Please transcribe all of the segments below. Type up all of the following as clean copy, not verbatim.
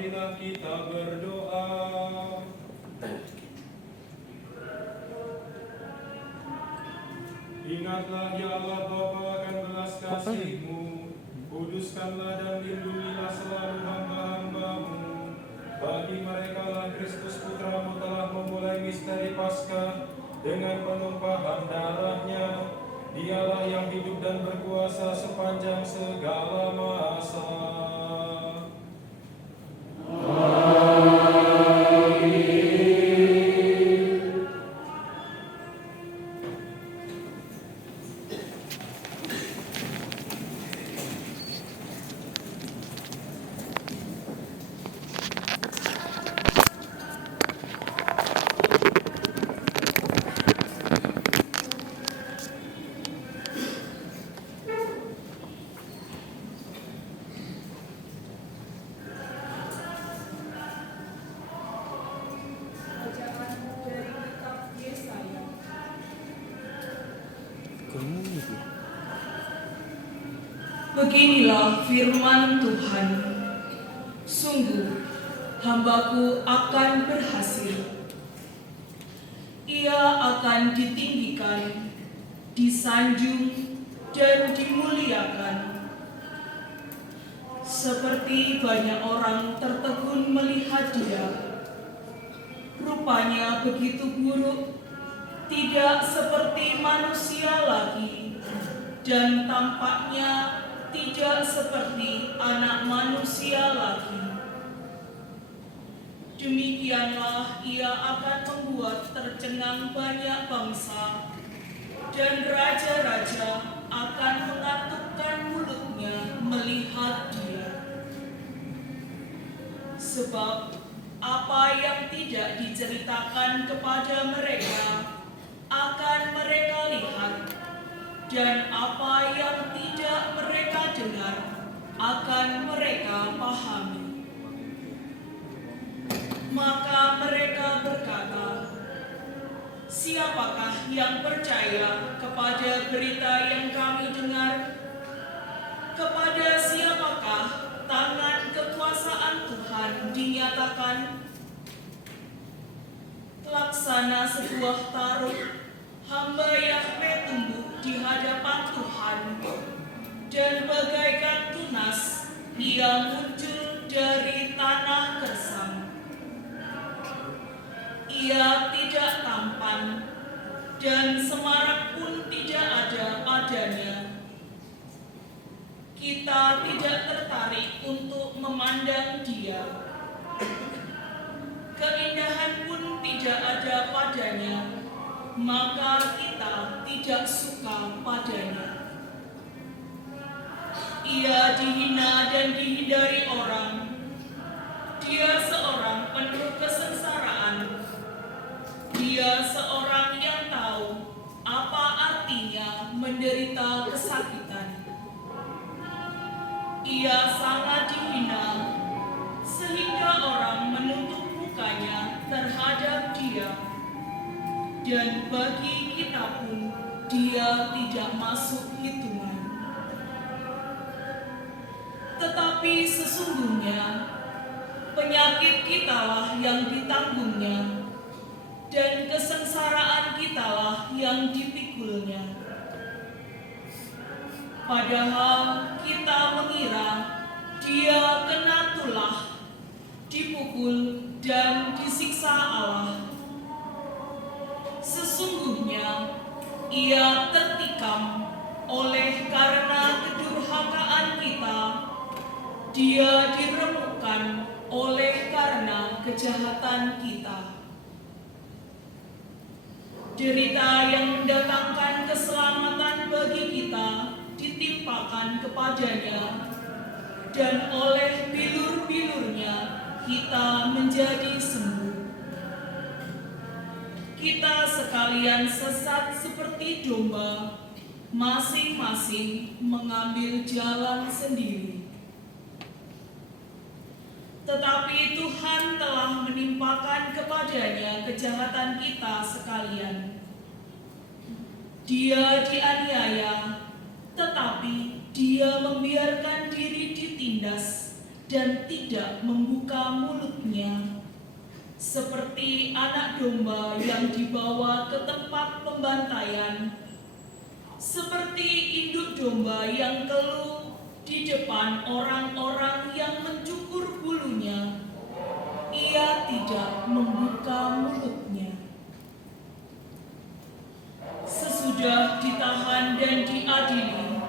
marilah kita berdoa. Ingatlah ya Allah Bapa akan belas kasih-Mu, kuduskanlah dan lindungilah selalu hamba-hamba-Mu. Bagi mereka lah Kristus Putra-Mu telah memulai misteri Paskah dengan penumpahan darahnya. Dialah yang hidup dan berkuasa sepanjang segala masa. Beginilah firman Tuhan. Sungguh, hamba-Ku akan berhasil. Ia akan ditinggikan, disanjung, dan dimuliakan. Seperti banyak orang tertegun melihat Dia. Rupanya begitu buruk, tidak seperti manusia lagi, dan tampaknya tidak seperti anak manusia lagi. Demikianlah ia akan membuat tercengang banyak bangsa, dan raja-raja akan mengatupkan mulutnya melihat Dia. Sebab apa yang tidak diceritakan kepada mereka akan mereka lihat, dan apa yang tidak mereka dengar akan mereka pahami. Maka mereka berkata, "Siapakah yang percaya kepada berita yang kami dengar? Kepada siapakah tangan kekuasaan Tuhan dinyatakan?" Laksana sebuah taruh, hamba Yahwe tumbuh di hadapan Tuhan, dan bagaikan tunas ia muncul dari tanah gersang. Ia tidak tampan, dan semarak pun tidak ada padanya. Kita tidak tertarik untuk memandang Dia. Keindahan pun tidak ada padanya, maka kita tidak suka padanya. Ia dihina dan dihindari orang. Dia seorang penuh kesengsaraan. Dia seorang yang tahu apa artinya menderita kesakitan. Ia sangat dihina, sehingga orang menutup mukanya terhadap Dia. Dan bagi kita pun Dia tidak masuk hitungan. Tetapi sesungguhnya penyakit kitalah yang ditanggungnya, dan kesengsaraan kitalah yang dipikulnya. Padahal kita mengira Dia kena tulah, dipukul, dan disiksa Allah. Sesungguhnya Ia tertikam oleh karena kedurhakaan kita. Dia diremukkan oleh karena kejahatan kita. Derita yang mendatangkan keselamatan bagi kita ditimpakan kepadanya, dan oleh bilur-bilurnya kita menjadi sembuh. Kita sekalian sesat seperti domba, masing-masing mengambil jalan sendiri. Tetapi Tuhan telah menimpakan kepadanya kejahatan kita sekalian. Dia dianiaya, tetapi Dia membiarkan diri ditindas, dan tidak membuka mulutnya, seperti anak domba yang dibawa ke tempat pembantaian, seperti induk domba yang keluh di depan orang-orang yang mencukur bulunya, ia tidak membuka mulutnya. Sesudah ditahan dan diadili,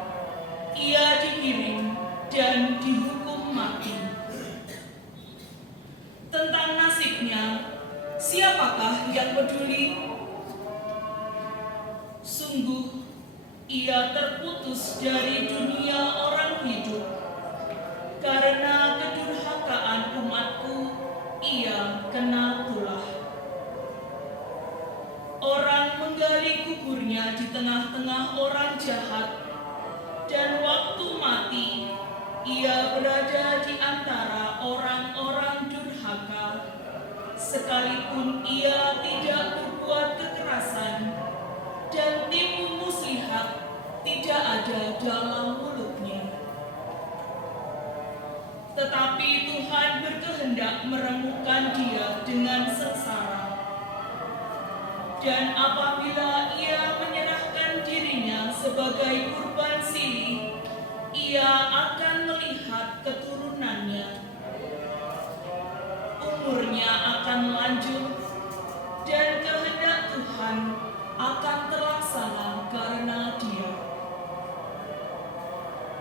ia digiring dan dihukum mati. Tentang nasibnya, siapakah yang peduli? Sungguh, ia terputus dari dunia orang hidup. Karena kedurhakaan umatku, ia kena tulah. Orang menggali kuburnya di tengah-tengah orang jahat, dan waktu mati, ia berada di antara orang-orang durhaka, sekalipun ia tidak berbuat kekerasan, dan tipu muslihat tidak ada dalam mulutnya. Tetapi Tuhan berkehendak meremukkan dia dengan sengsara. Dan apabila ia menyerahkan dirinya sebagai kurban silih, ia akan melihat keturunannya. Umurnya akan lanjut, dan kehendak Tuhan akan terlaksana karena dia.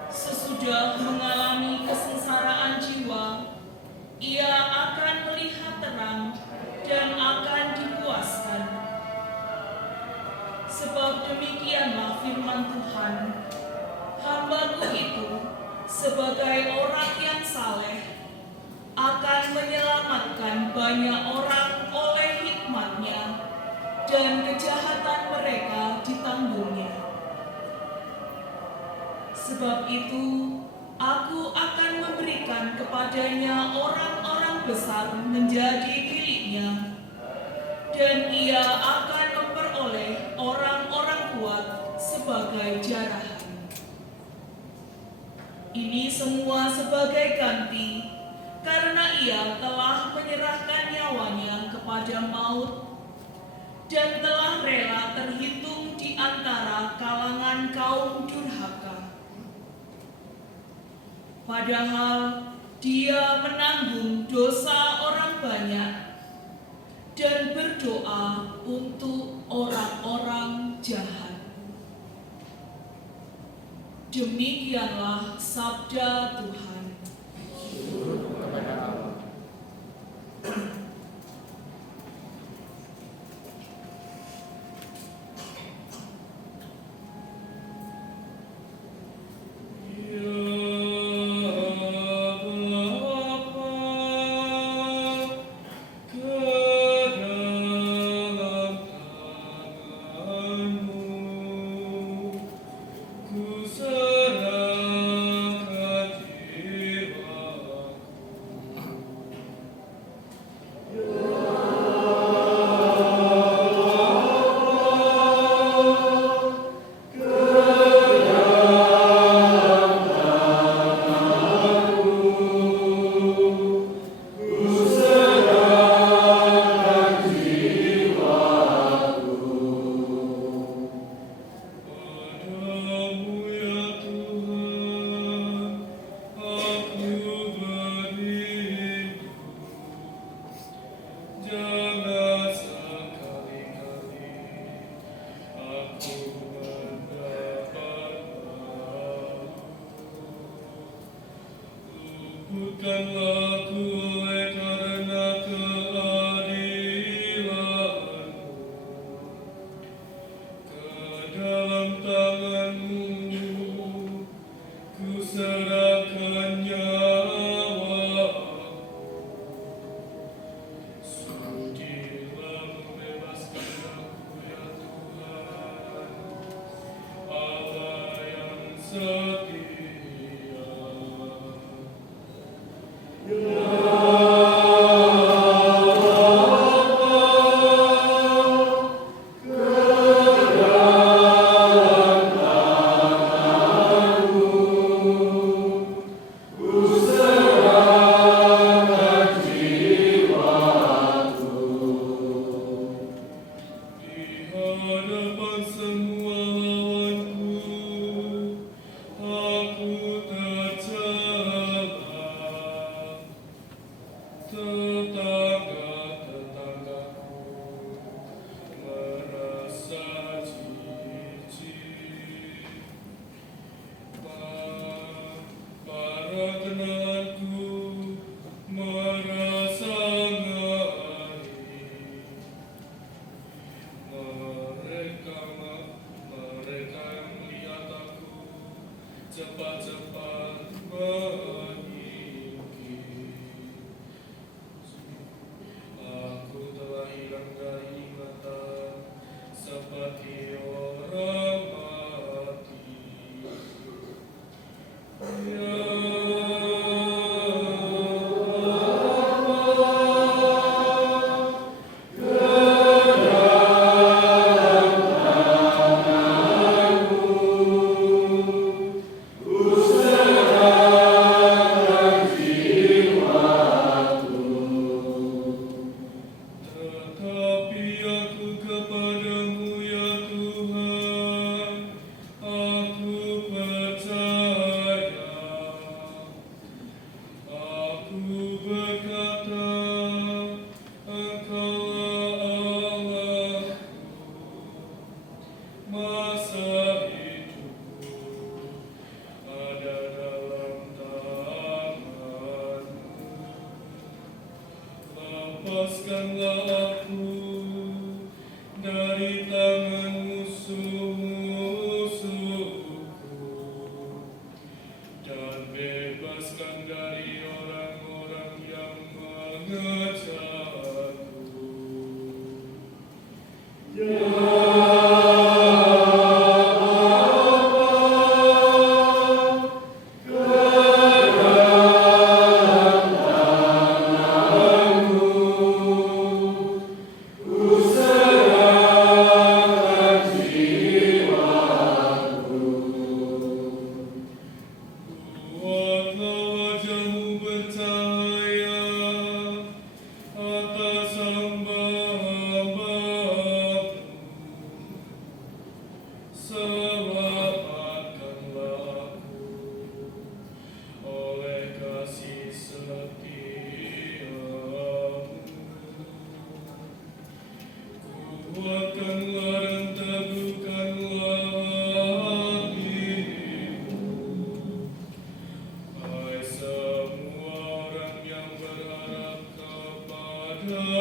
Sesudah mengalami kesengsaraan jiwa, ia akan melihat terang dan akan dipuaskan. Sebab demikianlah firman Tuhan, hamba-Ku itu sebagai orang yang saleh akan menyelamatkan banyak orang oleh hikmat-Nya, dan kejahatan mereka ditanggungnya. Sebab itu, Aku akan memberikan kepadanya orang-orang besar menjadi miliknya, dan ia akan memperoleh orang-orang kuat sebagai jarahan. Ini semua sebagai ganti, karena ia telah menyerahkan nyawanya kepada maut, dan telah rela terhitung di antara kalangan kaum durhaka. Padahal dia menanggung dosa orang banyak dan berdoa untuk orang-orang jahat. Demikianlah sabda Tuhan. Bukanlah ku oleh karena keadilan-Mu, ke dalam tangan-Mu ku serahkan nyawaku. Sudilah membebaskan aku ya Tuhan, Allah yang setia. lepaskanlah aku dari tangan musuh-musuhku, dan bebaskan dari orang-orang yang mengejarku. Buatlah wajahmu bercahaya atas hamba-hamba-Mu. Selamatkanlah aku oleh kasih setiamu. Kuatkanlah dan teguhkanlah hatimu. Hai semua orang yang berharap kepada Tuhan.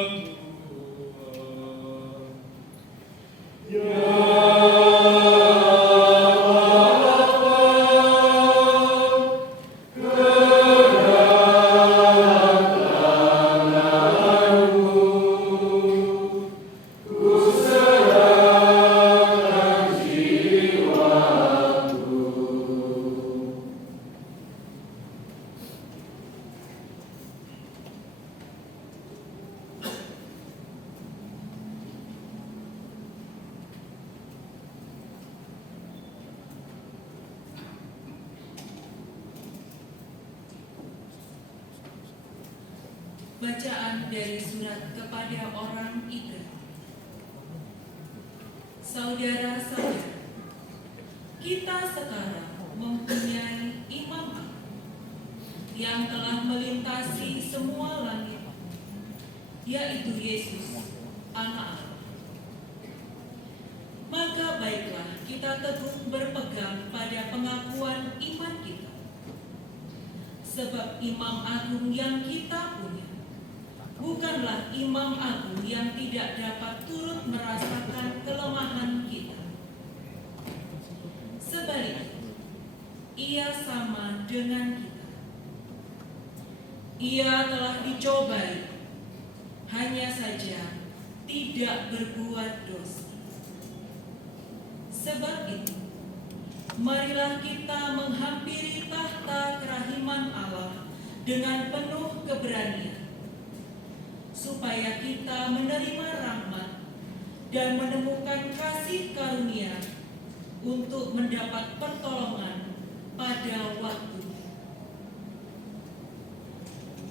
Bacaan dari surat kepada orang Ibrani. Saudara-saudara, kita sekarang mempunyai imam agung yang telah melintasi semua langit, yaitu Yesus, Anak Allah. Maka baiklah kita teguh berpegang pada pengakuan iman kita, sebab imam agung yang kita punya bukanlah imam agung yang tidak dapat turut merasakan kelemahan kita. Sebaliknya, ia sama dengan kita. Ia telah dicobai, hanya saja tidak berbuat dosa. Sebab itu, marilah kita menghampiri tahta kerahiman Allah dengan penuh keberanian, supaya kita menerima rahmat dan menemukan kasih karunia untuk mendapat pertolongan pada waktunya.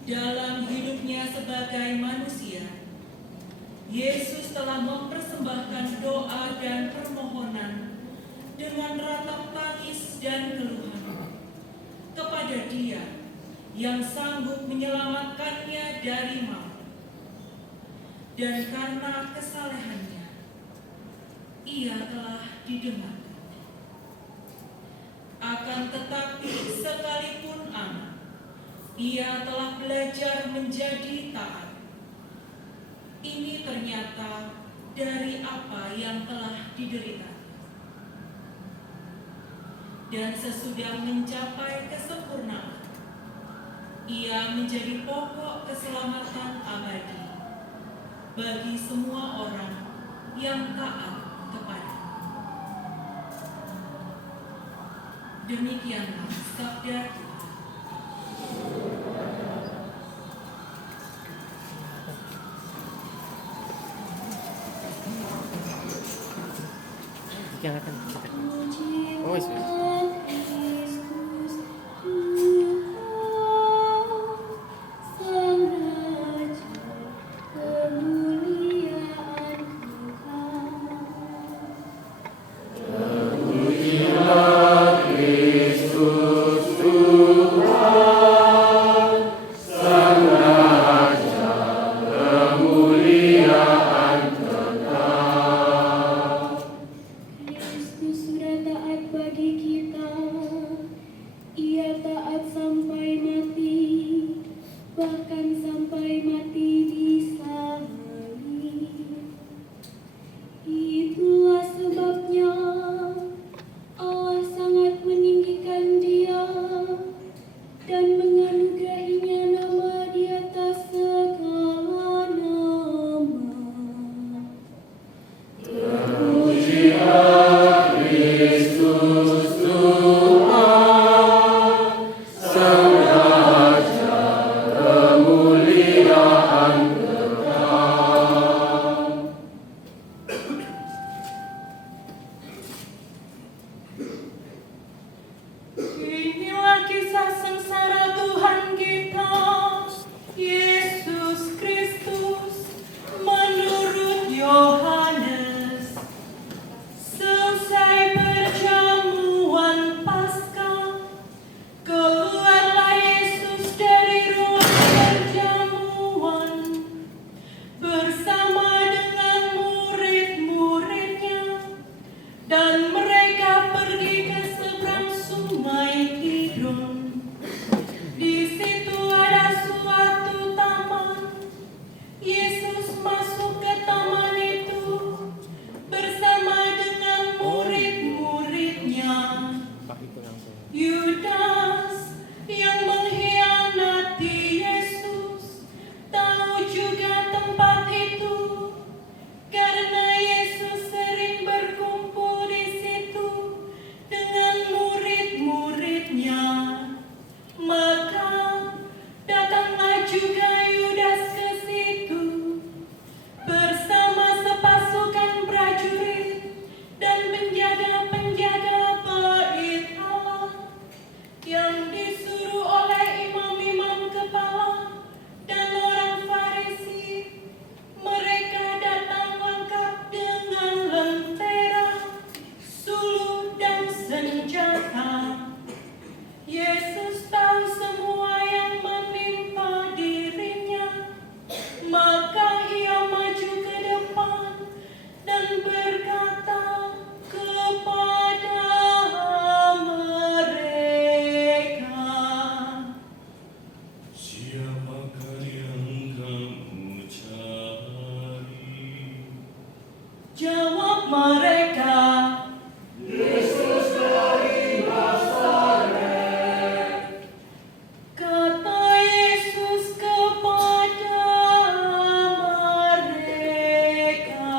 Dalam hidupnya sebagai manusia, Yesus telah mempersembahkan doa dan permohonan dengan ratap tangis dan keluhan kepada Dia yang sanggup menyelamatkannya dari maut. Dan karena kesalehannya, ia telah didengarkan. Akan tetapi sekalipun anak, ia telah belajar menjadi taat. Ini ternyata dari apa yang telah diderita. Dan sesudah mencapai kesempurnaan, ia menjadi pokok keselamatan abadi bagi semua orang yang taat kepada. Demikianlah sabda Tuhan. Jangan kan. Oh, wis. Yesus sudah taat bagi kita. dan menganugerahinya nama di atas segala nama. Inilah kisah sengsara Tuhan kita, Yesus Kristus, menurut Yohanes. Selesai perjamuan Paskah, keluarlah Yesus dari ruang perjamuan bersama dengan murid-muridnya, dan mereka pergi ke seberang Sungai Kidron. Di situ ada suatu taman. Yesus masuk ke taman itu bersama dengan murid-muridnya. Yudas yang mengkhianati Yesus tahu juga tempat itu, karena Yesus sering berkumpul di situ dengan murid-muridnya. Maka datanglah juga Yudas ke situ bersama sepasukan prajurit dan penjaga-penjaga bait Allah yang disuruh oleh imam-imam kepala dan orang Farisi. Mereka datang lengkap dengan lentera, suluh, dan senjata. Yesus tahu semua yang menimpa dirinya, maka ia maju ke depan dan berkata kepada mereka, Siapakah yang kamu cari? jawab mereka, kata Yesus kepada mereka,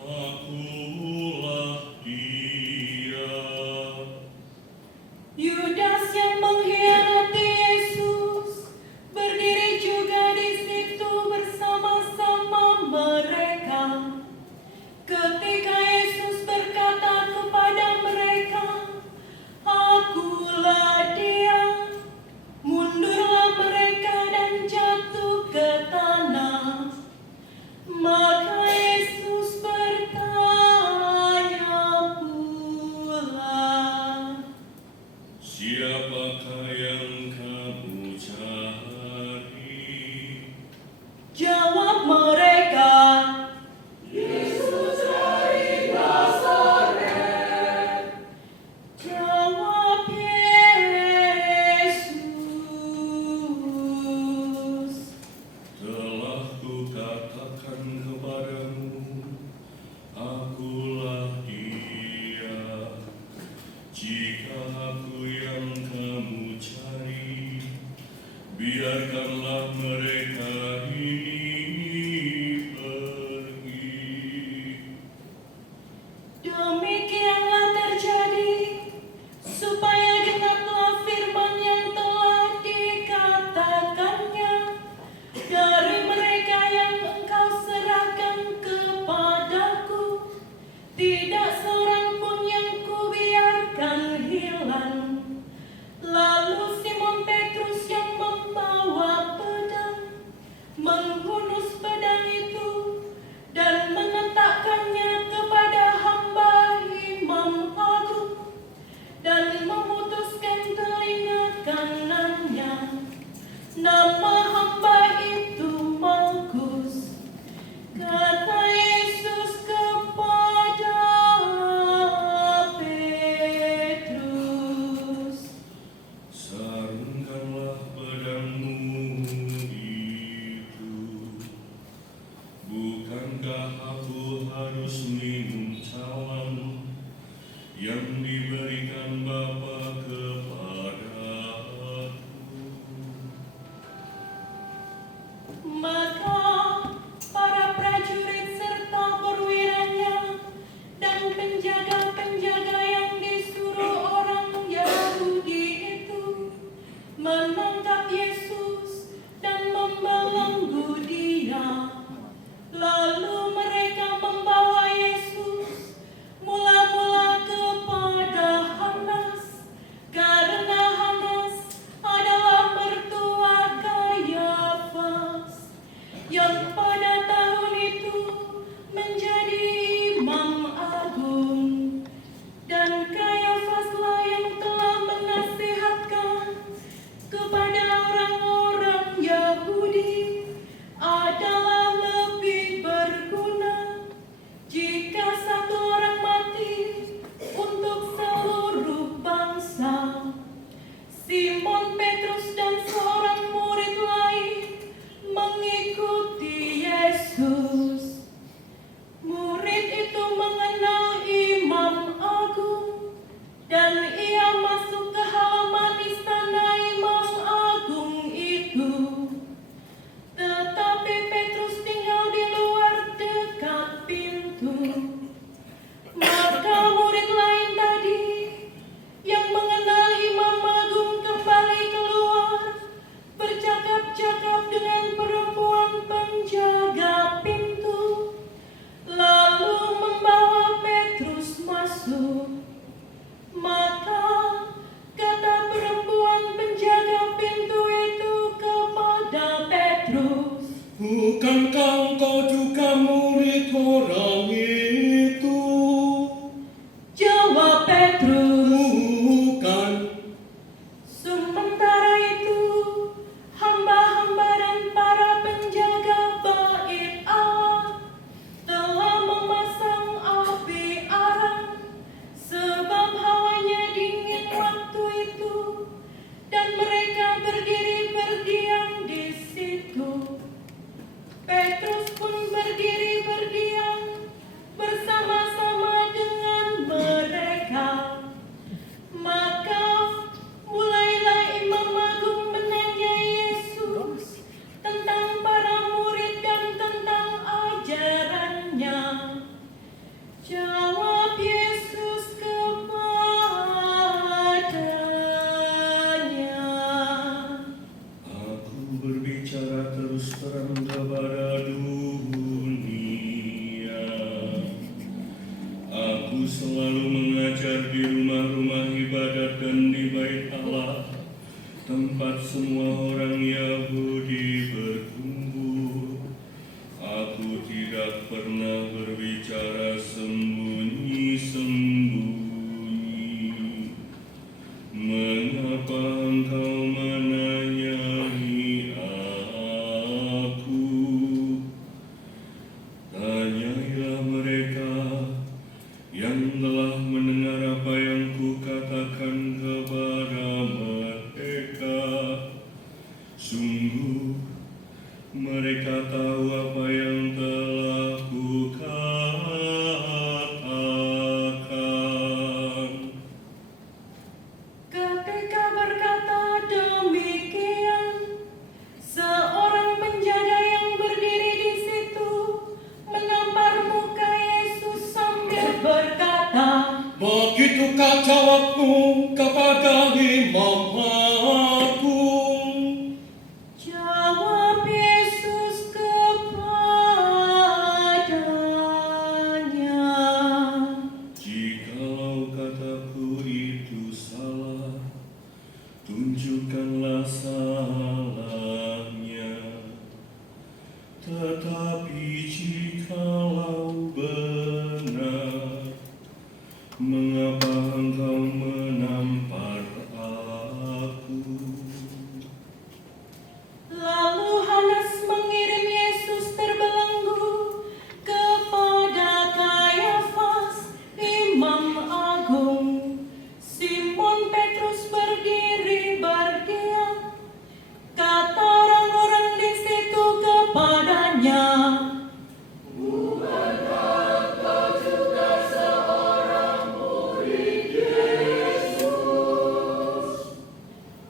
Akulah dia. Yudas yang mengkhianati Yesus berdiri juga di situ bersama-sama mereka. Ketika Yesus berkata kepada mereka, "Akulah dia," mundurlah mereka dan jatuh ke tanah. Maka Yesus bertanya pula, Siapakah yang kamu cari? jawab mereka, jawab Yesus, Telah kukatakan kepadamu, akulah dia. Jika aku yang kamu cari, biarkanlah mereka ini pergi. demikianlah terjadi supaya genaplah firman yang telah dikatakannya, dari mereka yang engkau serahkan kepadaku, tidak seorang pun yang kubiarkan hilang. Lalu Simon Petrus yang membawa pedang menghunus pedang itu dan menentakkannya kepada hamba imam agung dan memutuskan telinga kanannya. Nama hamba itu Malkus. Kata Yesus kepada Petrus, Sarungkanlah pedangmu itu. Bukankah aku harus minum cawan yang diberikan Bapa kepadaku? menangkap Yesus dan membelenggu Dia. Lalu mereka membawa Yesus mula-mula kepada Hanas, karena Hanas adalah mertua Kayafas, yang pada tahun itu menjadi imam agung. Dan Kayafaslah yang telah menasihatkan kepada orang-orang Yahudi adalah lebih berguna jika satu orang mati untuk seluruh bangsa. Simon Petrus dan seorang murid lain mengikuti Yesus. Murid itu mengenal imam agung, dan ia masuk ke halaman istana imam agung itu. Tetapi Petrus tinggal di luar dekat pintu. Maka murid lain tadi yang mengenal imam agung kembali keluar, bercakap-cakap dengan perempuan penjaga pintu, lalu membawa Petrus masuk. Maka kata perempuan penjaga pintu itu kepada Petrus, "Bukankah engkau juga murid orang itu?" Jawab Petrus, "Bukan." sementara itu hamba-hamba dan para penjaga bait Allah telah memasang api arang, sebab hawanya dingin waktu itu, dan mereka berdiri berdiam di situ. Petrus pun berdiri berdiam bersama-sama dengan mereka. Maka mulailah imam agung menanya Yesus tentang para murid dan tentang ajarannya. Jawab Yesus kepadanya, Aku berbicara terus terang kepada dunia. Aku selalu mengajar di rumah-rumah ibadat dan di bait Allah, tempat semua orang Yahudi berkumpul. Aku tidak pernah berbicara sembunyi-sembunyi. Mengapa engkau menanyai aku? Tanyailah mereka yang telah mendengar apa yang kukatakan kepada mereka. Sungguh mereka tahu apa yang telah kukatakan. ketika berkata demikian, seorang penjaga yang berdiri di situ menampar muka Yesus sambil berkata, Begitukah jawabmu kepada imam agung? Jawab Yesus kepadanya, Jikalau kataku itu salah, tunjukkanlah salahnya. Tetapi jikalau benar, mengapa engkau menampar aku? lalu Hanas mengirim Yesus terbelenggu kepada Kayafas, imam agung. Simon Petrus berdiri berdiam. Kata orang-orang di situ kepadanya,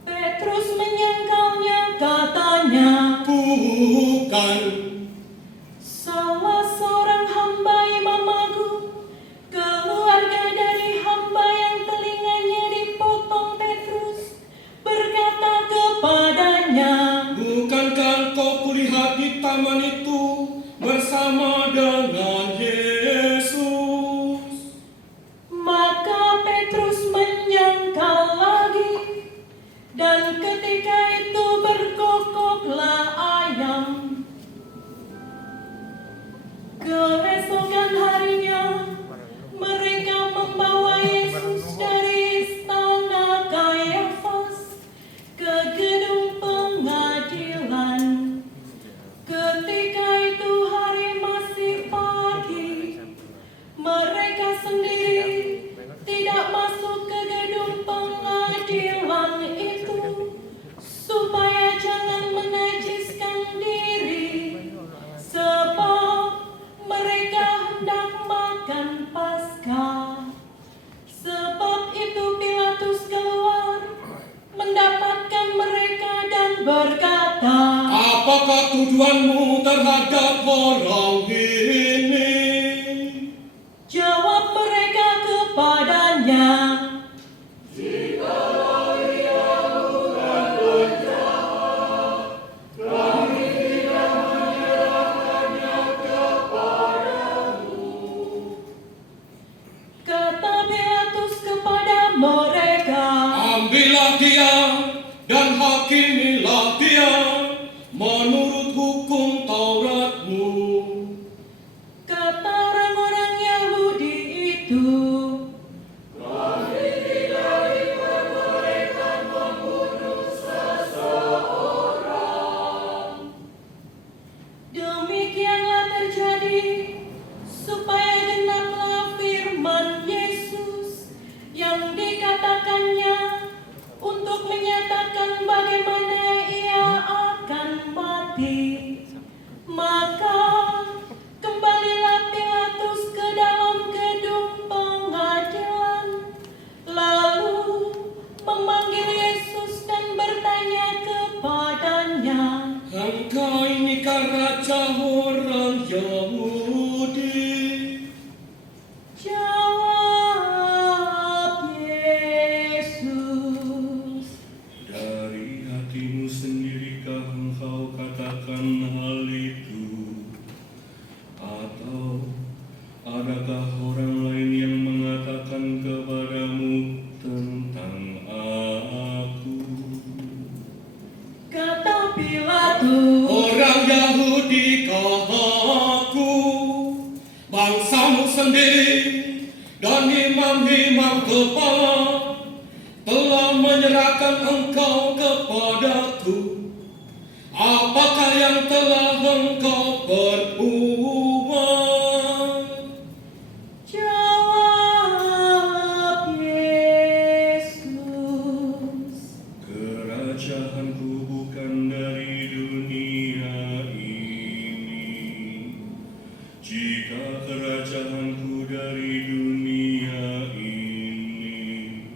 Petrus menyangkalnya, katanya, Bukan. salah seorang hamba imam agung, keluarga dari hamba yang telinganya dipotong Petrus, berkata taman itu bersama dengan Yesus. Maka Petrus menyangkal lagi, dan ketika itu berkokoklah ayam. Keesokan harinya, mereka membawa Yesus dari istana Kayafas ke gedung pengadilan. Ketika itu hari masih pagi, mereka sendiri tidak masuk ke gedung pengadilan itu supaya jangan menajiskan diri, sebab mereka hendak makan Paskah. Sebab itu Pilatus keluar mendapatkan mereka dan berkata, Apakah tujuanmu terhadap orang ini? jawab mereka kepadanya, kata Pilatus kepada mereka, Ambillah dia dan hakimilah dia menurut hukum Tauratmu. kata orang-orang Yahudi itu, demikianlah terjadi supaya genaplah firman Yesus yang dikatakannya untuk menyatakan bagaimana ia akan mati. Maka kembalilah Pilatus ke dalam gedung pengadilan, lalu memanggil Yesus dan bertanya kepadanya, Engkau inikah raja orang Yahudi? jawab Yesus, Dari hatimu sendirikah engkau katakan hal itu? Atau adakah orang lain yang mengatakan kepadamu tentang aku? kata Pilatus, Orang Yahudi kah aku? Bangsamu sendiri dan imam-imam kepala telah menyerahkan engkau kepadaku. Apakah yang telah engkau perbuat? jawab Yesus, Kerajaanku bukan dari dunia ini. Jika kerajaanku dari dunia ini,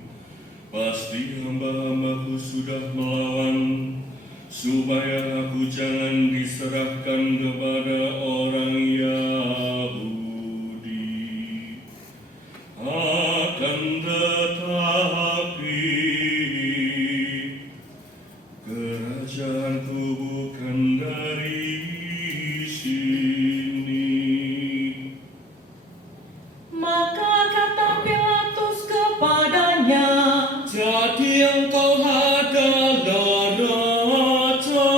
pasti hamba-hambaku sudah melawan, supaya aku jangan diserahkan kepada orang Yahudi. Akan tetapi, kerajaanku bukan dari sini. maka kata Pilatus kepadanya, Jadi engkau adalah raja.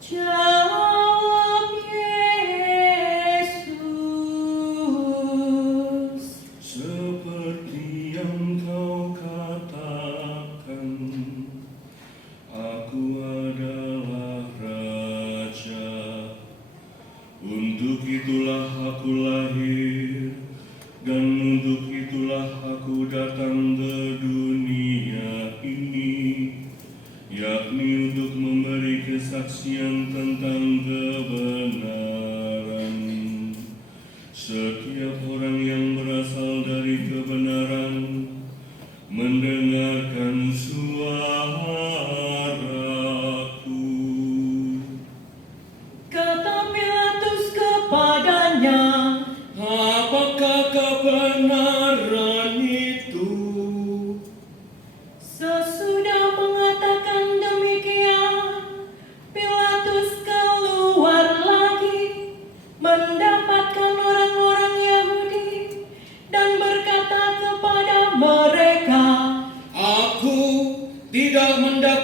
jawab Yesus, Seperti yang kau katakan, aku adalah raja. Untuk itulah aku lahir, dan untuk itulah aku datang ke dunia ini, yakni untuk memberi kesaksian tentang kebenaran. Setiap orang yang berasal dari kebenaran mendengarkan suaraku. kata Pilatus kepadanya, Apakah kebenaran itu? sesudah mengatakan demikian, Pilatus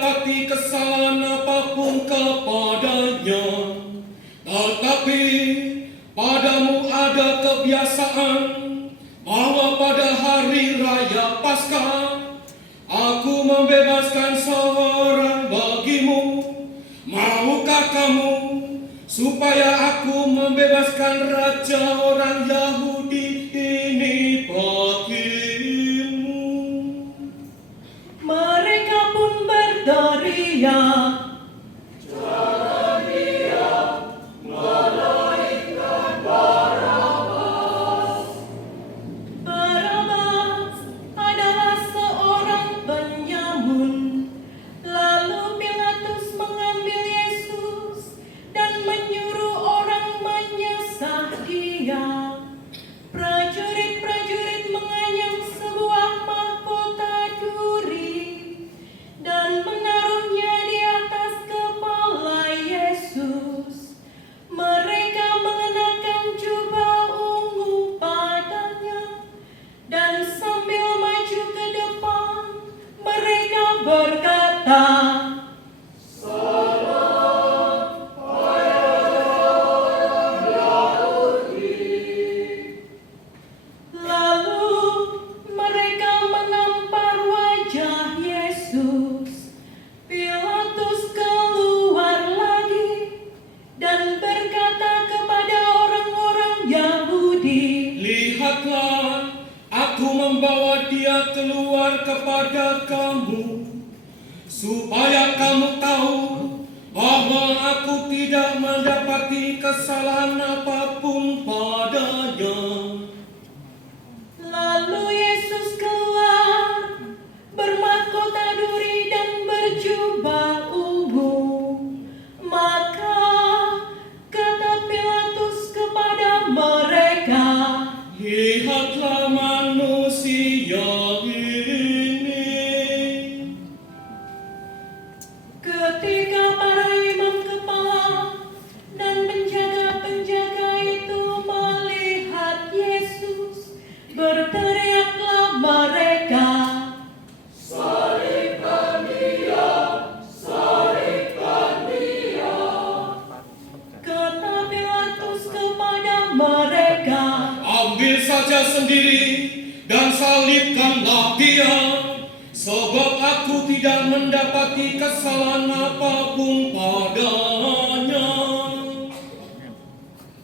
mendapati kesalahan apapun kepadanya. Tetapi padamu ada kebiasaan bahwa pada hari raya Paskah aku membebaskan seorang bagimu. Maukah kamu supaya aku membebaskan raja orang Yahudi ini bagimu? Mereka pun berteriak, Barabas adalah seorang penyamun. Lalu Pilatus mengambil Yesus dan menyuruh orang menyesah Dia. Prajurit-prajurit menganyam sebuah mahkota duri dan menaruhnya di atas kepala Yesus. Mereka mengenakan jubah ungu padanya, dan sambil maju ke depan, mereka berkata, lalu mereka menampar wajah Yesus. Pilatus keluar lagi dan berkata kepada orang-orang Yahudi, Lihatlah, aku membawa dia keluar kepada kamu, supaya kamu tahu bahwa aku tidak mendapati kesalahan apapun padanya. Lalu Yesus keluar, bermahkota duri dan berjubah ungu. Maka kata Pilatus kepada mereka, Lihatlah manusia ini. ketika para imam kepala dan penjaga-penjaga itu melihat Yesus, berteriaklah mereka, kata Pilatus kepada mereka, Ambil saja sendiri dan salibkanlah dia, sebab aku tidak mendapati kesalahan apapun padanya.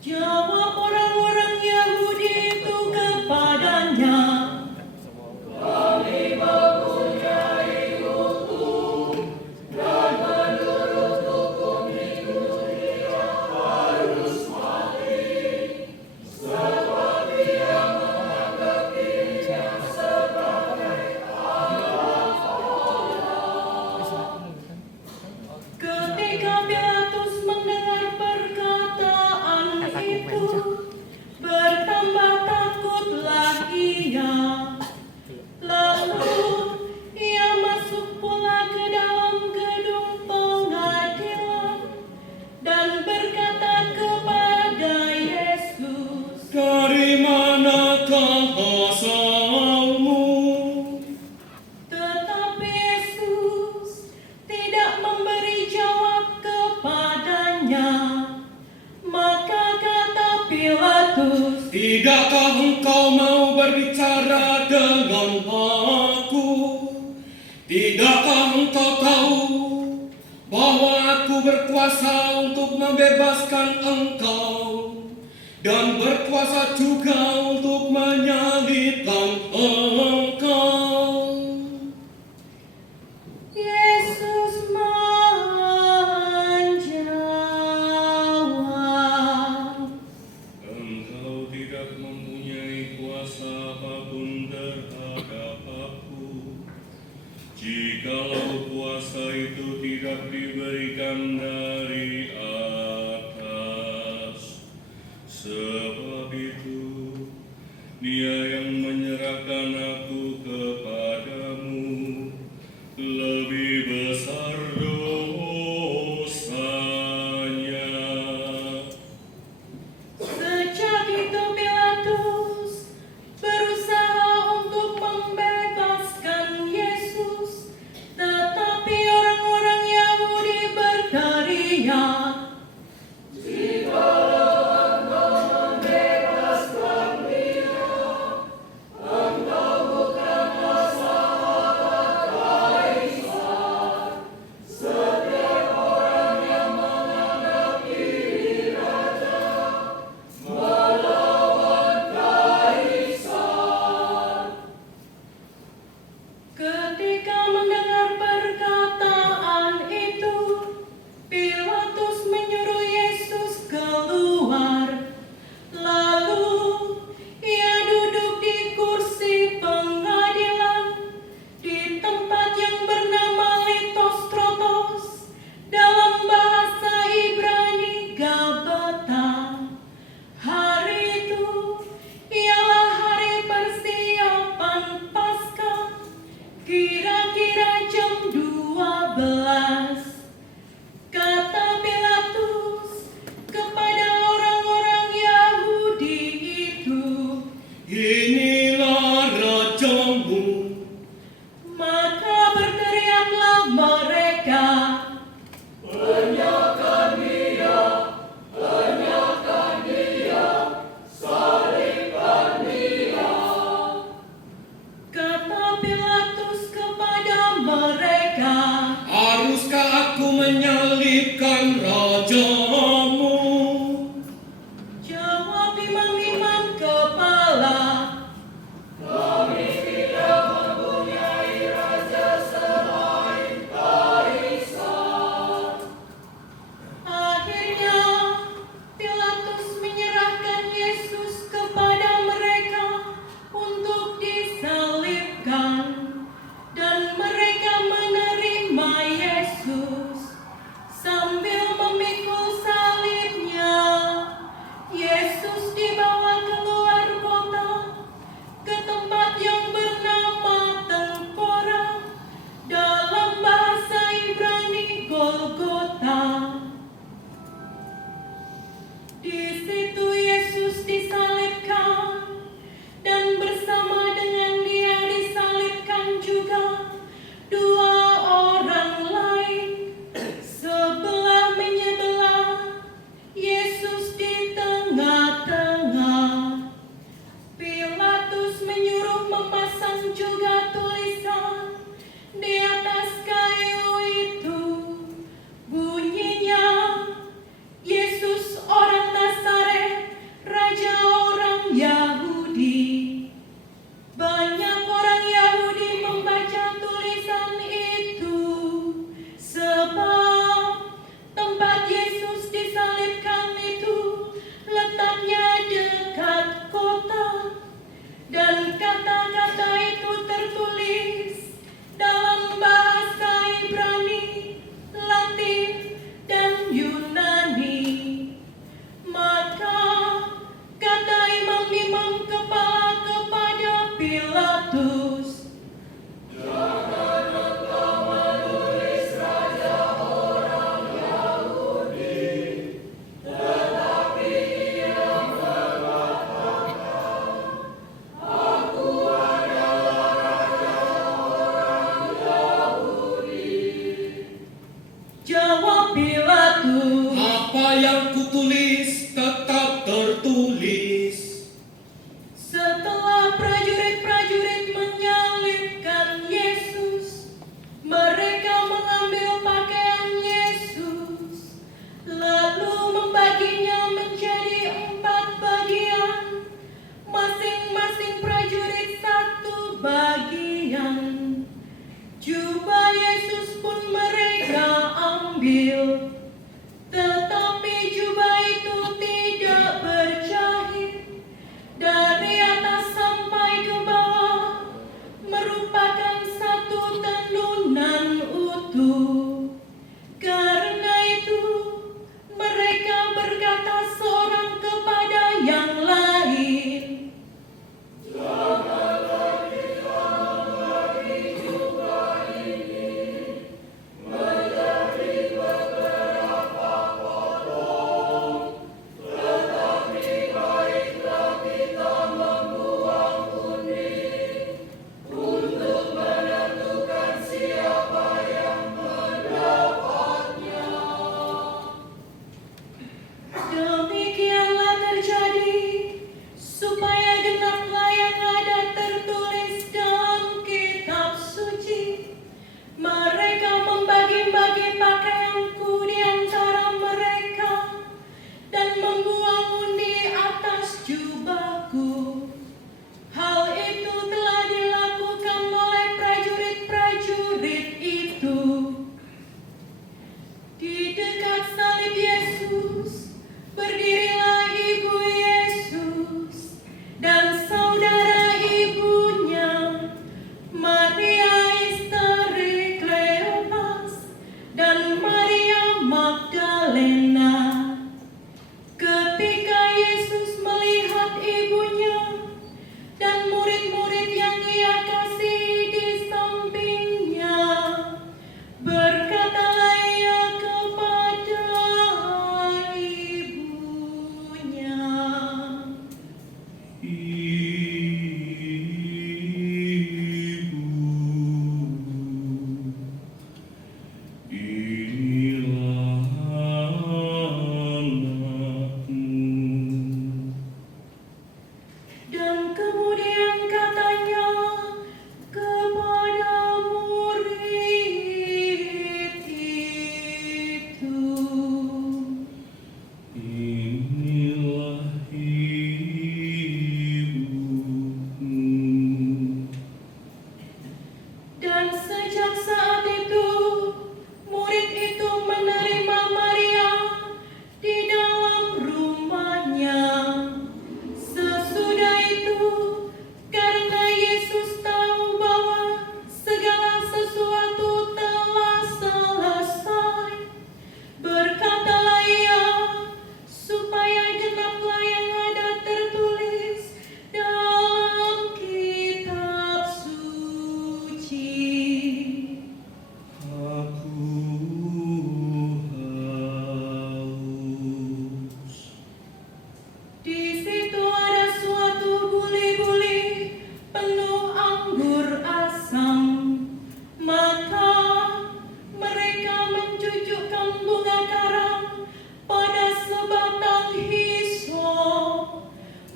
Jawab orang-orang Yahudi itu kepadanya, ketika Pilatus mendengar perkataan itu, bertambah takutlah ia. Lalu ia masuk pula ke dalam gedung pengadilan dan berkata kepada Yesus, Dari manakah asalmu? tetapi Yesus tidak memberi jawab kepadanya. Maka kata Pilatus, Tidakkah engkau mau berbicara dengan aku? Tidakkah engkau tahu bahwa aku berkuasa untuk membebaskan engkau dan berkuasa juga untuk menyalibkan engkau? Yesus menjawab, Engkau tidak mempunyai kuasa apapun terhadap aku, jikalau kuasa itu tidak diberikan dari atas. Sebab itu, Dia yang menyerahkan aku kepadamu lebih besar dosanya. sejak itu Pilatus berusaha untuk membebaskan Yesus, tetapi orang-orang Yesus sambil memikul salibnya. Yesus dibawa keluar kota ke tempat yang bernama Tengkorak, dalam bahasa Ibrani Golgota. Di situ Yesus disalibkan, dan bersama dengan Dia disalibkan juga dua orang lain, sebelah menyebelah, Yesus di tengah-tengah. Pilatus menyuruh memasang juga tulisan di atas kayu itu, bunyinya, Yesus orang Nazaret, Raja orang Yahudi. Banyak orang Yahudi membaca tulisan itu, sebab tempat Yesus disalibkan itu letaknya dekat kota, dan kata-kata itu tertulis dalam bahasa Ibrani, Latin, dan Yunani. Maka kata imam-imam kepala kepada Pilatus, jawab Pilatus, Apa yang kutulis tetap tertulis. setelah prajurit-prajurit menyalibkan Yesus, mereka mengambil pakaian Yesus, lalu membaginya menjadi 4 bagian, masing-masing prajurit 1 bagian. Jubah Yesus pun mereka ambil, tetapi jubah itu tidak berjahit, dari atas sampai ke bawah merupakan 1 tenunan utuh. Karena itu mereka berkata seorang kepada yang lain,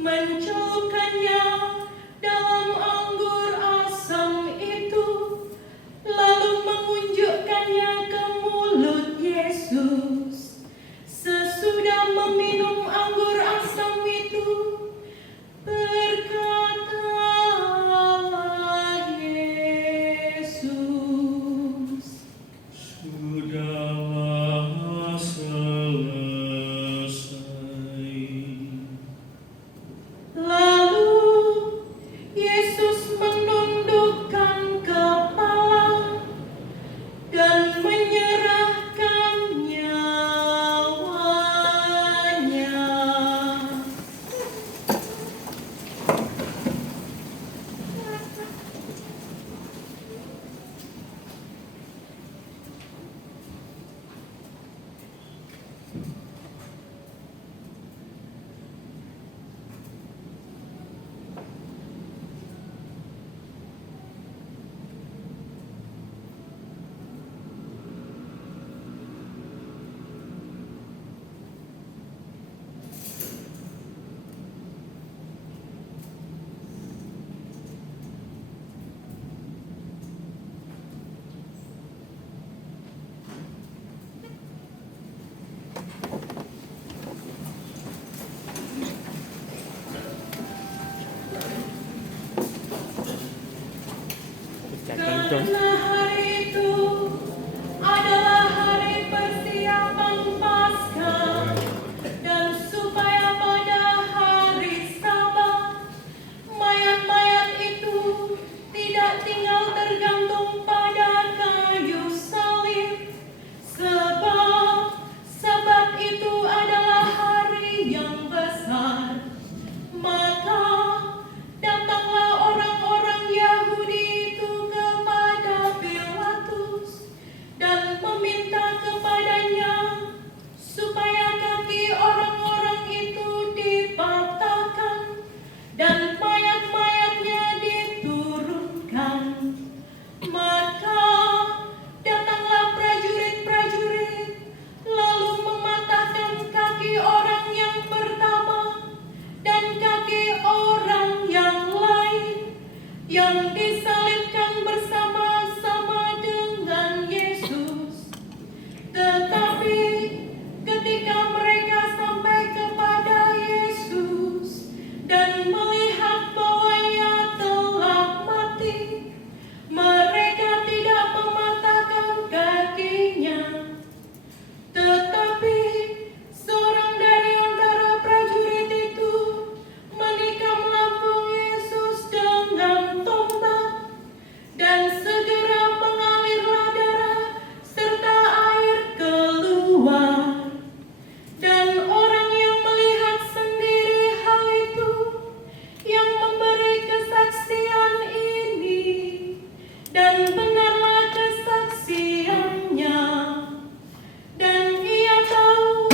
mencelupkannya dalam anggur asam itu, lalu mengunjukkannya ke mulut Yesus. Sesudah meminum anggur asam itu, berkatalah Yesus, Sudahlah selesai. lalu Yesus menundukkan kepala dan menyerahkan nyawanya. Karena hari itu adalah hari persiapan Paskah, dan supaya pada hari Sabat mayat-mayat itu tidak tinggal tergantung pada kayu salib, sebab Sabat itu adalah hari yang besar. Maka datanglah orang-orang Yahudi itu kepada Pilatus dan meminta kepadanya supaya kaki orang-orang itu dipatahkan dan mayat-mayatnya diturunkan. Maka datanglah prajurit-prajurit lalu mematahkan kaki orang yang pertama dan kaki orang yang lain yang disalibkan bersama-sama dengan Yesus. Tetapi ketika mereka sampai kepada Yesus dan melihat bahwa ia telah mati, mereka tidak mematahkan kakinya. Tetapi seorang dari antara prajurit itu menikam lambung Yesus dengan tombak, dan segera mengalirlah darah serta air keluar. Dan orang yang melihat sendiri hal itu, yang memberi kesaksian ini, dan benarlah kesaksiannya, dan ia tahu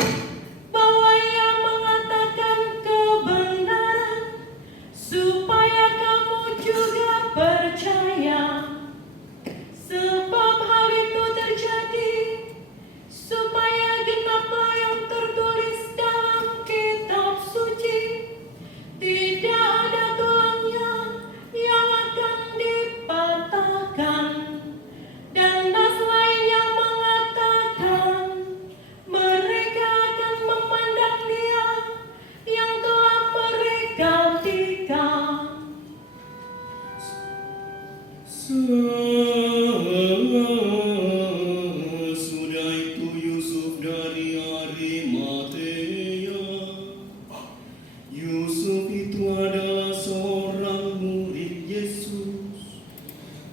bahwa ia mengatakan kebenaran, supaya kamu juga percaya. Sebab hal itu terjadi supaya genaplah yang tertulis dalam kitab suci, tidak ada tulangnya yang akan dipatahkan. Dan nas lain yang mengatakan, mereka akan memandang Dia yang telah mereka tikam. Sesudah itu Yusuf dari Arimatea. Yusuf itu adalah seorang murid Yesus,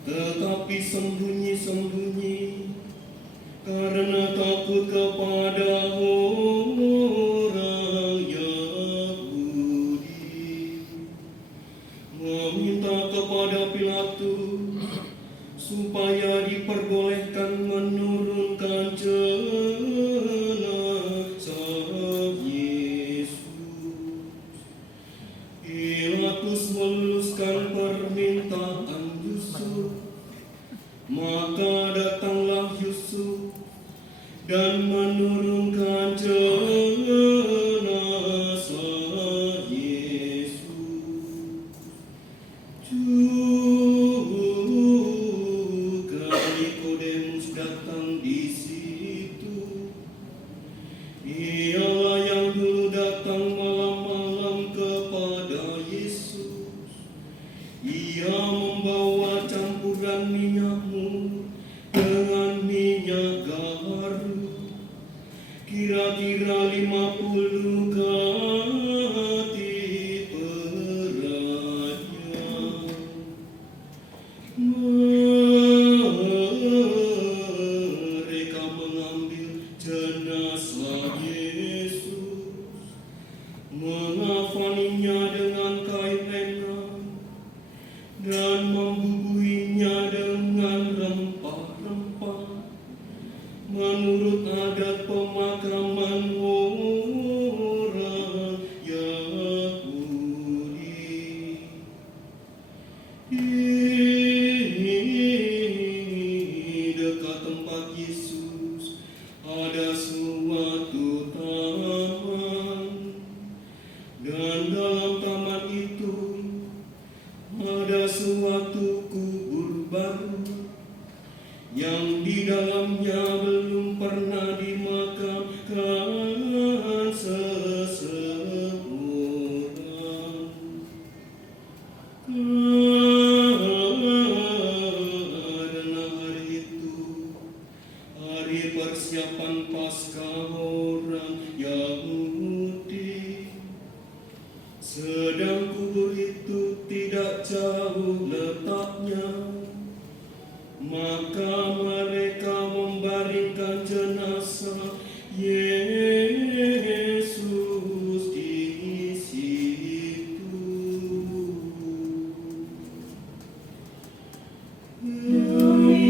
tetapi sembunyi-sembunyi karena takut kepada orang Yahudi, meminta kepada Pilatus supaya diperbolehkan menurunkan jenazah Yesus. Pilatus meluluskan permintaan Yusuf. Maka datanglah Yusuf dan menurunkan jenazah Yesus. kira-kira 50 kati peratnya. Mereka mengambil jenazah Yesus, mengafaninya dengan kain lenan, dan membubuhinya dengan rempah-rempah menurut adat pemakaman orang Yahudi. Di dekat tempat Yesus ada suatu taman, dan dalam taman itu ada suatu kubur baru yang di dalamnya belum pernah dimakamkan seseorang. Karena hari itu hari persiapan Paskah orang Yahudi, sedang kubur itu tidak jauh letaknya, maka mereka membaringkan jenazah Yesus di situ.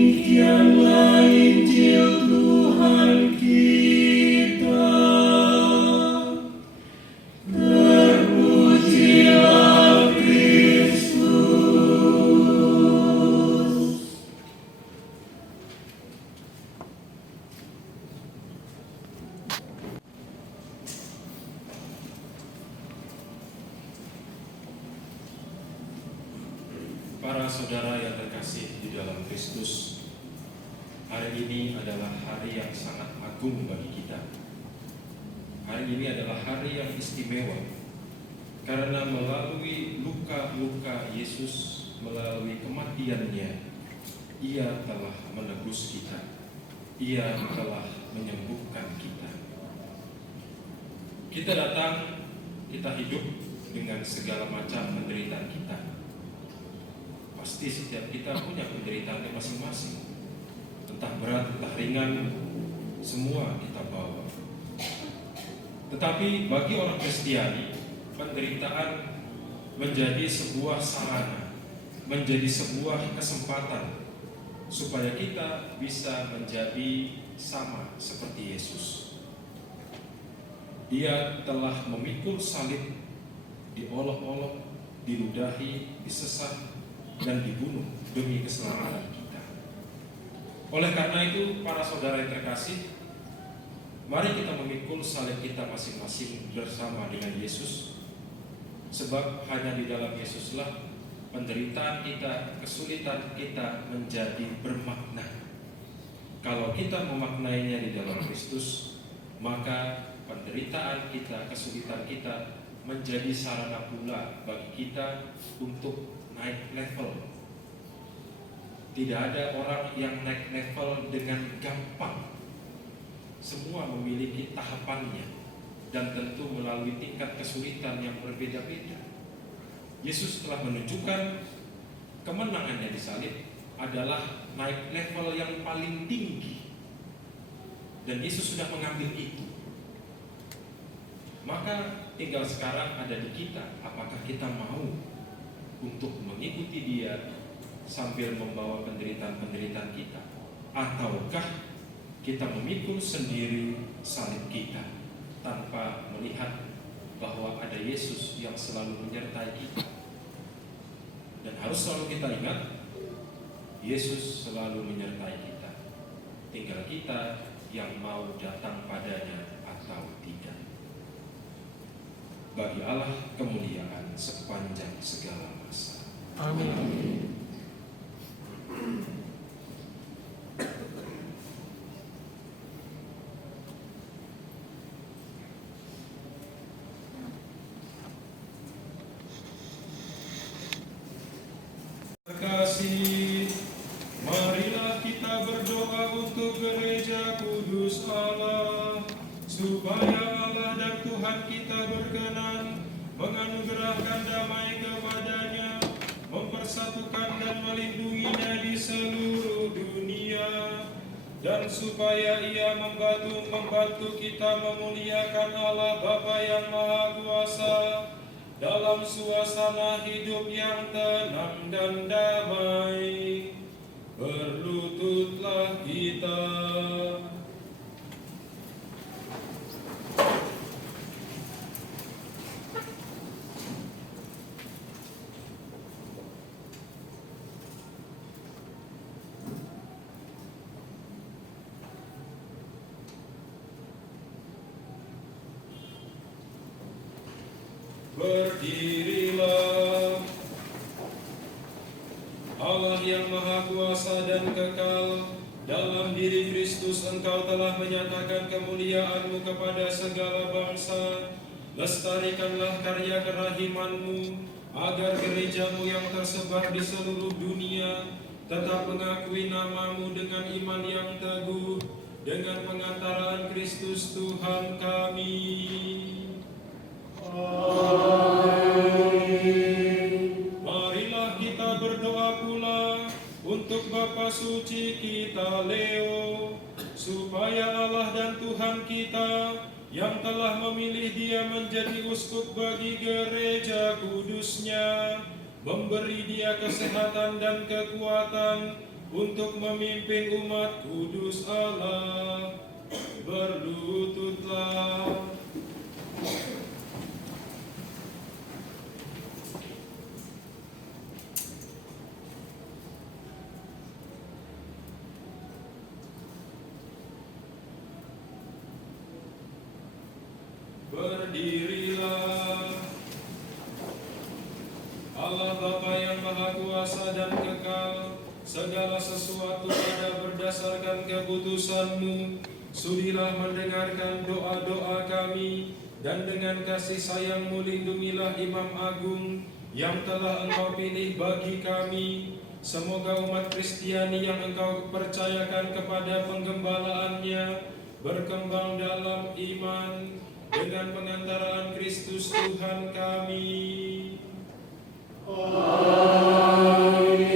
Demikianlah Injil Tuhan kita. Terpujilah Kristus. Para saudara yang terkasih di dalam Kristus, hari ini adalah hari yang sangat agung bagi kita. Hari ini adalah hari yang istimewa, karena melalui luka-luka Yesus, melalui kematiannya, Ia telah menebus kita. Ia telah menyembuhkan kita. Kita datang, kita hidup dengan segala macam penderitaan kita. Pasti setiap kita punya penderitaannya masing-masing, entah berat, entah ringan, semua kita bawa. Tetapi bagi orang Kristiani, penderitaan menjadi sebuah sarana, menjadi sebuah kesempatan supaya kita bisa menjadi sama seperti Yesus. Dia telah memikul salib, diolok-olok, diludahi, disesat, dan dibunuh demi keselamatan kita. Oleh karena itu, para saudara yang terkasih, mari kita memikul salib kita masing-masing bersama dengan Yesus, sebab hanya di dalam Yesuslah penderitaan kita, kesulitan kita menjadi bermakna. Kalau kita memaknainya di dalam Kristus, maka penderitaan kita, kesulitan kita menjadi sarana pula bagi kita untuk naik level. Tidak ada orang yang naik level dengan gampang. Semua memiliki tahapannya dan tentu melalui tingkat kesulitan yang berbeda-beda. Yesus telah menunjukkan kemenangannya di salib adalah naik level yang paling tinggi, dan Yesus sudah mengambil itu. Maka tinggal sekarang ada di kita, apakah kita mau untuk mengikuti Dia sambil membawa penderitaan-penderitaan kita, ataukah kita memikul sendiri salib kita tanpa melihat bahwa ada Yesus yang selalu menyertai kita. Dan harus selalu kita ingat, Yesus selalu menyertai kita. Tinggal kita yang mau datang padanya atau tidak. Bagi Allah kemuliaan sepanjang segala masa. Amin. Terkasih, marilah kita berdoa untuk gereja kudus Allah, Tuhan kita berkenan menganugerahkan damai kepadanya, mempersatukan dan melindunginya di seluruh dunia, dan supaya ia membantu kita memuliakan Allah Bapa yang Maha Kuasa dalam suasana hidup yang tenang dan damai. Berlututlah kita. Berdirilah. Allah yang Maha Kuasa dan kekal, dalam diri Kristus Engkau telah menyatakan kemuliaan-Mu kepada segala bangsa. Lestarikanlah karya kerahiman-Mu, agar gereja-Mu yang tersebar di seluruh dunia tetap mengakui nama-Mu dengan iman yang teguh, dengan pengantaraan Kristus Tuhan kami. Marilah kita berdoa pula untuk Bapa Suci kita Leo, supaya Allah dan Tuhan kita yang telah memilih dia menjadi uskup bagi gereja kudusnya, memberi dia kesehatan dan kekuatan untuk memimpin umat kudus Allah. Berlututlah. Berdirilah. Allah Bapa yang Maha Kuasa dan kekal, segala sesuatu ada berdasarkan keputusan-Mu. Sudilah mendengarkan doa-doa kami, dan dengan kasih sayang-Mu lindungilah Imam Agung yang telah Engkau pilih bagi kami. Semoga umat Kristiani yang Engkau percayakan kepada penggembalaannya berkembang dalam iman dengan pengantaraan Kristus Tuhan kami. Amin.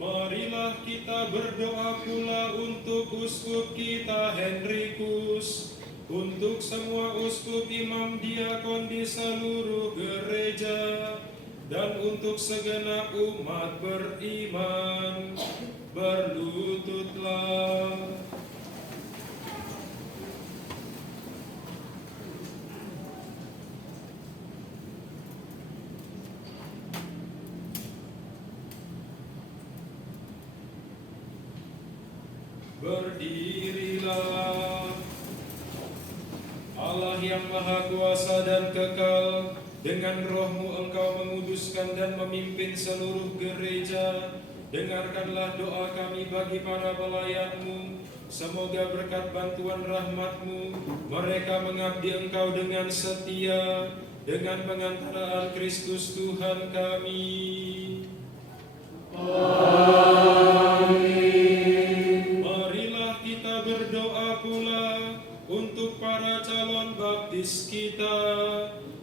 Marilah kita berdoa pula untuk uskup kita Henrikus, untuk semua uskup, imam, diakon di seluruh gereja, dan untuk segenap umat beriman. Berlututlah. Berdirilah. Allah yang Maha Kuasa dan kekal, dengan roh-Mu Engkau menguduskan dan memimpin seluruh gereja. Dengarkanlah doa kami bagi para pelayan-Mu. Semoga berkat bantuan rahmat-Mu, mereka mengabdi Engkau dengan setia, dengan pengantaraan Kristus Tuhan kami. Amin. Kita berdoa pula untuk para calon baptis kita,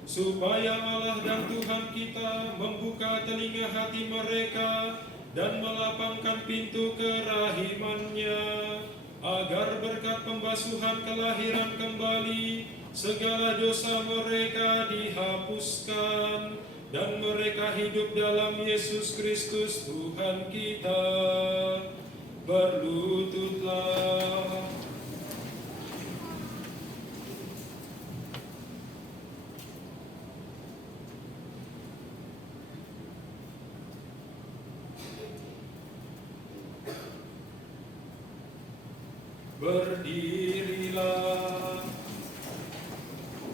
supaya Allah dan Tuhan kita membuka telinga hati mereka dan melapangkan pintu kerahimannya, agar berkat pembasuhan kelahiran kembali segala dosa mereka dihapuskan, dan mereka hidup dalam Yesus Kristus Tuhan kita. Berlututlah. Berdirilah.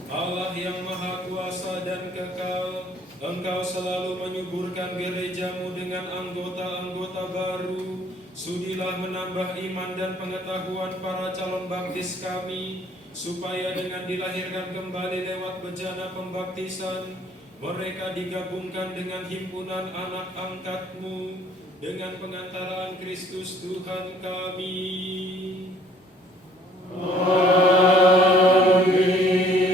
Allah yang Maha Kuasa dan kekal, Engkau selalu menyuburkan gereja-Mu dengan anggota-anggota baru. Sudilah menambah iman dan pengetahuan para calon baptis kami, supaya dengan dilahirkan kembali lewat bejana pembaptisan, mereka digabungkan dengan himpunan anak angkat-Mu, dengan pengantaraan Kristus Tuhan kami. Amin.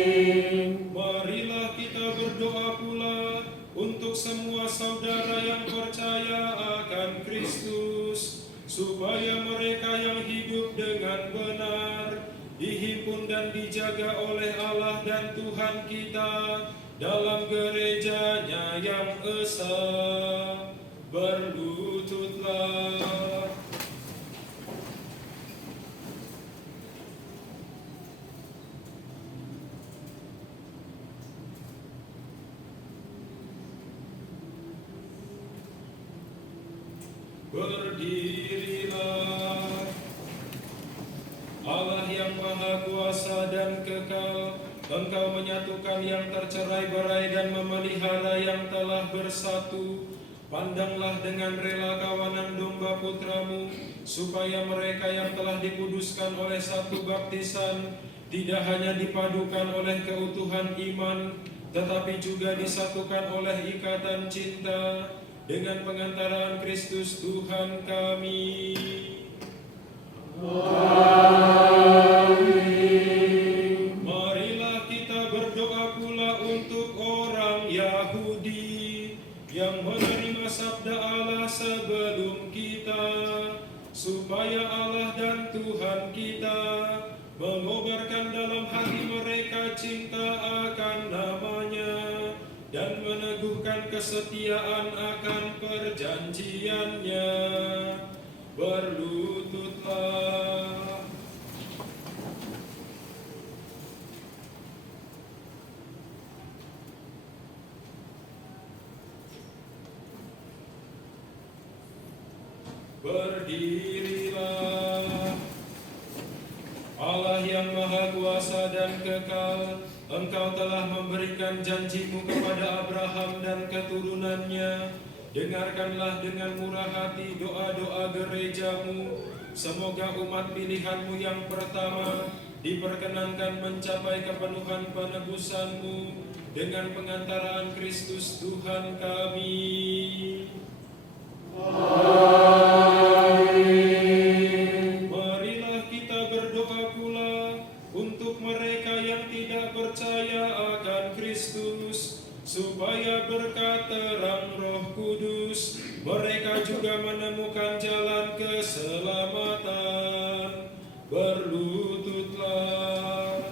dan dijaga oleh Allah dan Tuhan kita dalam gerejanya yang esa. Berlututlah. Berdirilah. Allah yang maha kuasa dan kekal, Engkau menyatukan yang tercerai-berai dan memelihara yang telah bersatu. Pandanglah dengan rela kawanan domba putramu, supaya mereka yang telah dikuduskan oleh satu baptisan tidak hanya dipadukan oleh keutuhan iman, tetapi juga disatukan oleh ikatan cinta dengan pengantaraan Kristus Tuhan kami. Amin. Marilah kita berdoa pula untuk orang Yahudi yang menerima sabda Allah sebelum kita, supaya Allah dan Tuhan kita mengobarkan dalam hati mereka cinta akan namanya dan meneguhkan kesetiaan akan perjanjiannya. Berlututlah. Berdirilah. Allah yang maha kuasa dan kekal, Engkau telah memberikan janji-Mu kepada Abraham dan keturunannya. Dengarkanlah dengan murah hati doa-doa gereja-Mu. Semoga umat pilihan-Mu yang pertama diperkenankan mencapai kepenuhan penebusan-Mu dengan pengantaraan Kristus Tuhan kami. Amin. Marilah kita berdoa pula untuk mereka yang tidak percaya akan Kristus, supaya berkat terang Roh Kudus mereka juga menemukan jalan keselamatan. Berlututlah.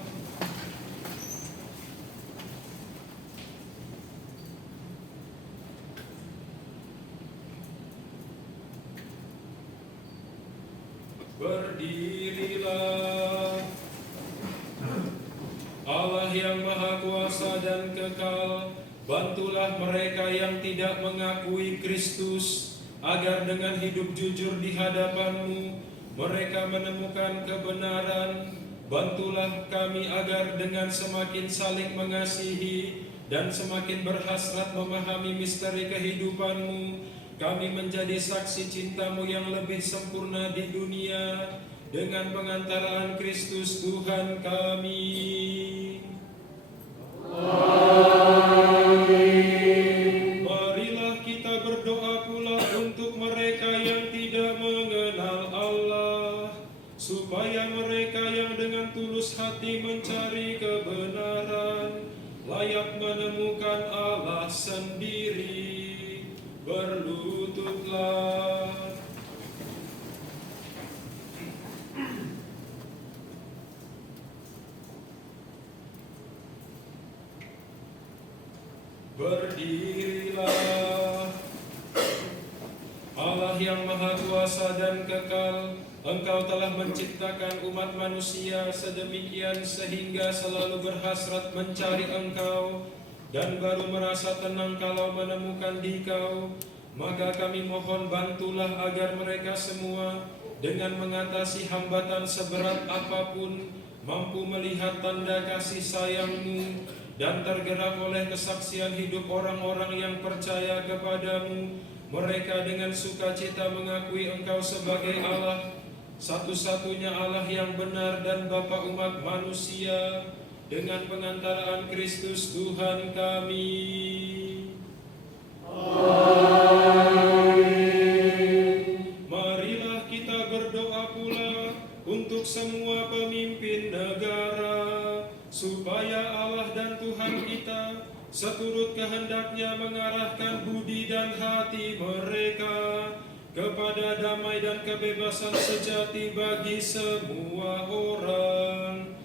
Berdirilah. Allah yang maha kuasa dan kekal, bantulah mereka yang tidak mengakui Kristus, agar dengan hidup jujur di hadapan-Mu, mereka menemukan kebenaran. Bantulah kami agar dengan semakin saling mengasihi dan semakin berhasrat memahami misteri kehidupan-Mu, kami menjadi saksi cinta-Mu yang lebih sempurna di dunia, dengan pengantaraan Kristus Tuhan kami. Amin. Marilah kita berdoa pula untuk mereka yang tidak mengenal Allah, supaya mereka yang dengan tulus hati mencari kebenaran, layak menemukan Allah sendiri. Berlututlah. Berdirilah. Allah yang maha kuasa dan kekal, Engkau telah menciptakan umat manusia sedemikian sehingga selalu berhasrat mencari Engkau dan baru merasa tenang kalau menemukan Dikau. Maka kami mohon bantulah agar mereka semua dengan mengatasi hambatan seberat apapun mampu melihat tanda kasih sayang-Mu dan tergerak oleh kesaksian hidup orang-orang yang percaya kepada-Mu. Mereka dengan sukacita mengakui Engkau sebagai Allah, satu-satunya Allah yang benar dan Bapa umat manusia, dengan pengantaraan Kristus Tuhan kami. Amin. Marilah kita berdoa pula untuk semua pemimpin negara, supaya Allah dan Tuhan kita seturut kehendaknya mengarahkan budi dan hati mereka kepada damai dan kebebasan sejati bagi semua orang.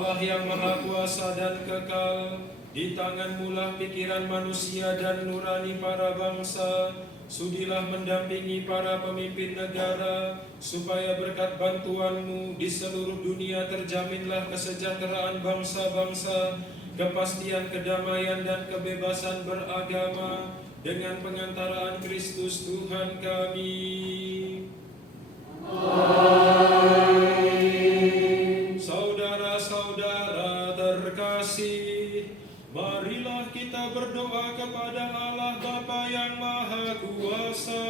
Allah yang maha kuasa dan kekal, di tangan-Mu lah pikiran manusia dan nurani para bangsa. Sudilah mendampingi para pemimpin negara, supaya berkat bantuan-Mu di seluruh dunia terjaminlah kesejahteraan bangsa-bangsa, kepastian kedamaian dan kebebasan beragama, dengan pengantaraan Kristus Tuhan kami. Saudara-saudara terkasih, marilah kita berdoa kepada Allah Bapa yang Maha Kuasa,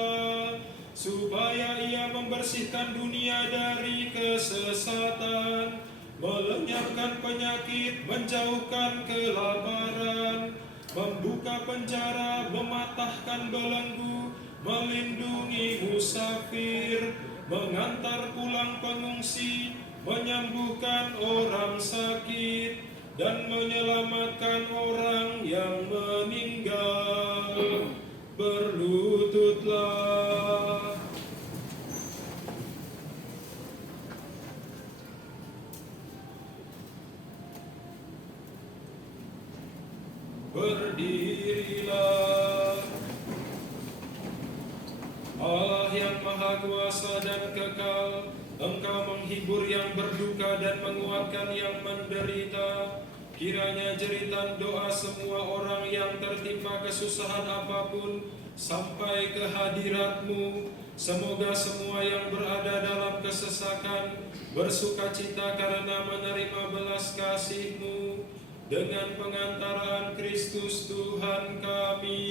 supaya Ia membersihkan dunia dari kesesatan, melenyapkan penyakit, menjauhkan kelaparan, membuka penjara, mematahkan belenggu, melindungi musafir, mengantar pulang pengungsi, menyembuhkan orang sakit, dan menyelamatkan orang yang meninggal. Berlututlah. Berdirilah. Allah yang maha kuasa dan kekal, Engkau menghibur yang berduka dan menguatkan yang menderita. Kiranya jeritan doa semua orang yang tertimpa kesusahan apapun sampai ke hadirat-Mu. Semoga semua yang berada dalam kesesakan bersukacita karena menerima belas kasih-Mu, dengan pengantaraan Kristus Tuhan kami.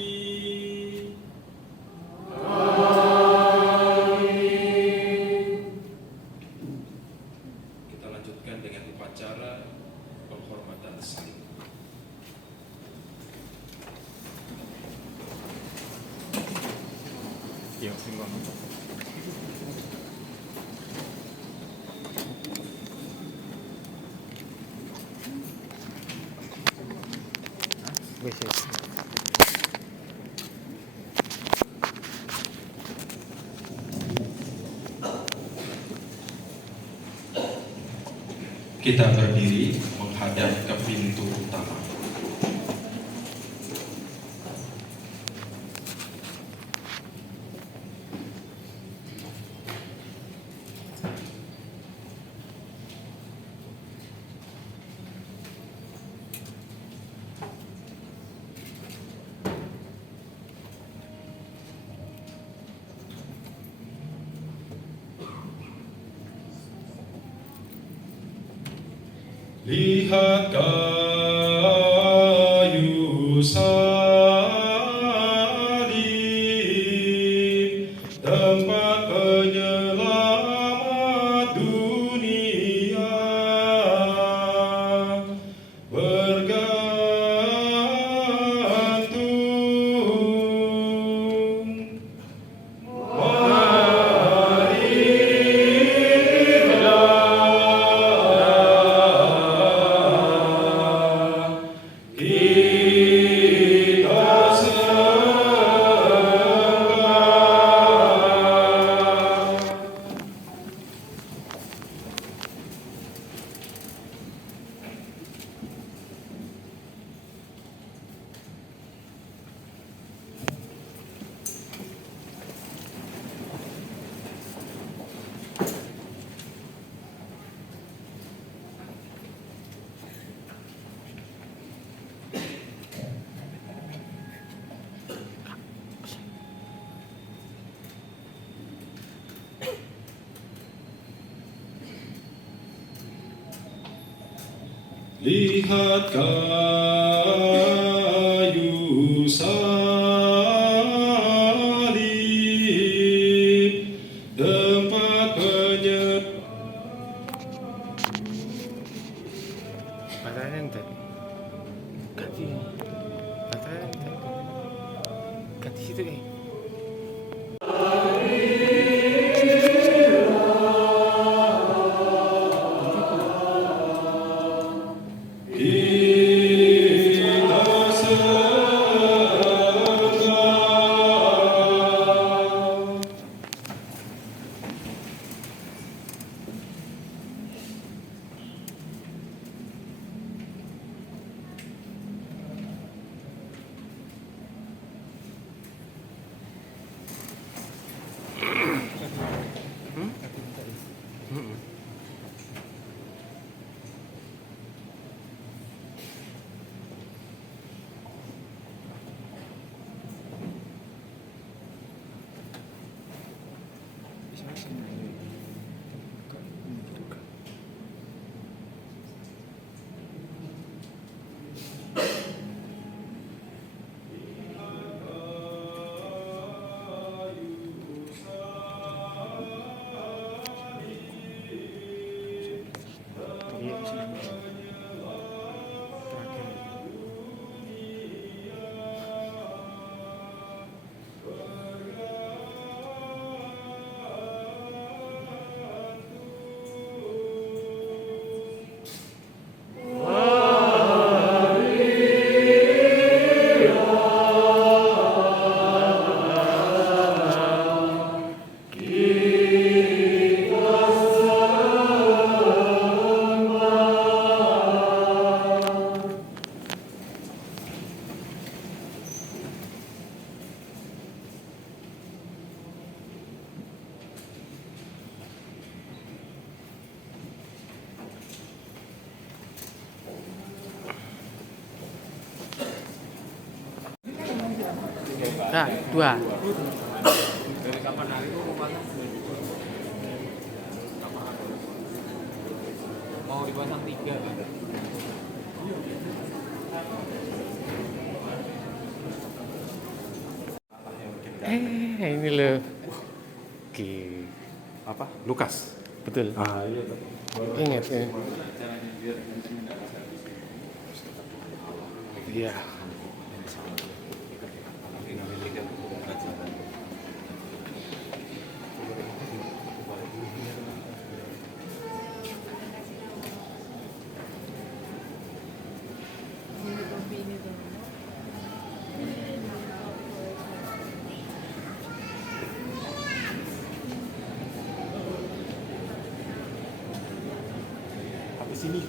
Kita lanjutkan dengan upacara penghormatan saling. Iya, simbang. Wes. Kita berdiri menghadap ke pintu utama. Lihat kayu salib, tempat penyelamat dunia, bergantung. Lihat kayu salib, tempat Batalnya yang tadi. Ganti. Batalnya yang tadi. Ganti situ deh. Mm-mm. Iya, sih. Terakhir. Nah, 2. Dari kapan hari itu rumahnya? Mau dipasang 3 kan? Ini loh. Oke. Apa? Lukas. Betul. Ah iya. Ingat ya. Iya. Habis ini.